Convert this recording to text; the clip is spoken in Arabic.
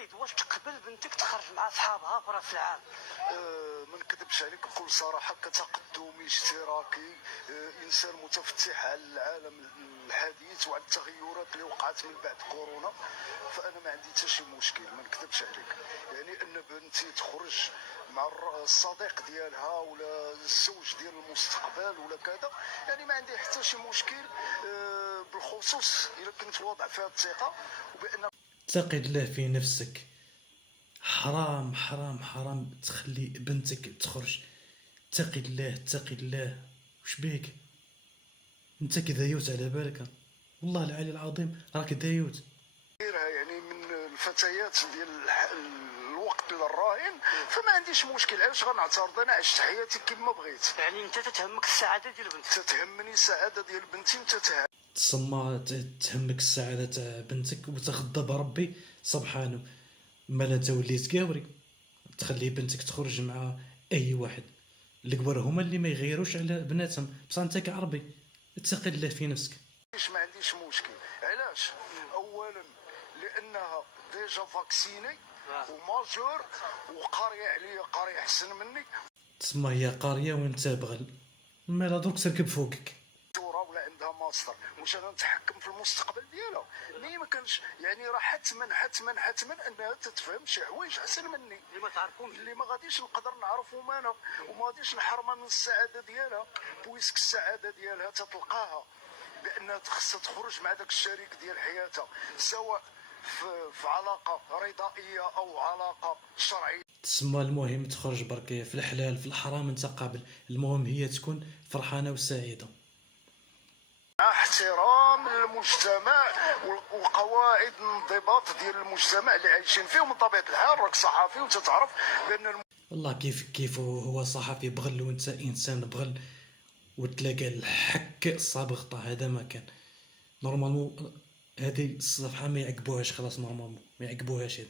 وليد واش تقبل بنتك تخرج مع صحابها في راس العام؟ ما نكذبش عليك بكل صراحه كتقدمي اشتراكي، انسان متفتح على العالم الحديث وعلى التغيرات اللي وقعت من بعد كورونا، فانا ما عندي حتى شي مشكل. ما نكذبش عليك، يعني ان بنتي تخرج مع الصديق ديالها ولا الزوج ديال المستقبل ولا كذا، يعني ما عندي حتى شي مشكل. بالخصوص الا كنت واضع فيها الثقه وبان اتقي الله في نفسك. حرام حرام حرام تخلي بنتك تخرج. اتقي الله اتقي الله. وش بيك انت كذا يوت على بالك؟ والله العلي العظيم راك دايوت. غيرها يعني من الفتيات ديال الوقت الراهن، فما عنديش مشكل. علاش غنعترض؟ انا عشت حياتي كما بغيت. يعني انت تتهمك السعاده ديال بنتك؟ تتهمني السعاده ديال بنتي وتتهم تسمى تهمك السعادة تاع بنتك وتغضب ربي سبحانه. مالا انت وليت قاوري تخلي بنتك تخرج مع اي واحد. الكبار هما اللي ما يغيروش على بناتهم، بصح انت كعربي اتقي الله في نفسك. ما عنديش مشكل. علاش؟ اولا لانها ديجا فاكسيني وماجور وقاريه عليا، قاريه احسن مني، تسمى هي قاريه وانت بغل، مالا دوك تركب فوقك. دكتوره ولا عندها ماستر، واش انا نتحكم في المستقبل ديالها؟ ما كانش يعني راه حتما حتما حتما انها تتفهم شي حوايج احسن مني اللي ما تعرفوش، اللي ما غاديش نقدر نعرفهم انا، وما غاديش نحرمها من السعاده ديالها، بويسك السعاده ديالها تتلقاها بانها خصها تخرج مع داك الشريك ديال حياتها، سواء في علاقه رضائيه او علاقه شرعيه. تسمى المهم تخرج برك في الحلال في الحرام انت قابل، المهم هي تكون فرحانه وسعيده. مع احترام المجتمع وقواعد الانضباط ديال المجتمع اللي عايشين فيه، ومن طبيعه الحال راك صحفي وتتعرف بان والله كيف هو صحفي بغل وانت انسان بغل، وتلاقى الحك الصابغطه هذا ما كان نورمالمون. هذه الصفحه ما يعقبوهاش خلاص، نورمالمون ما يعقبوهاش.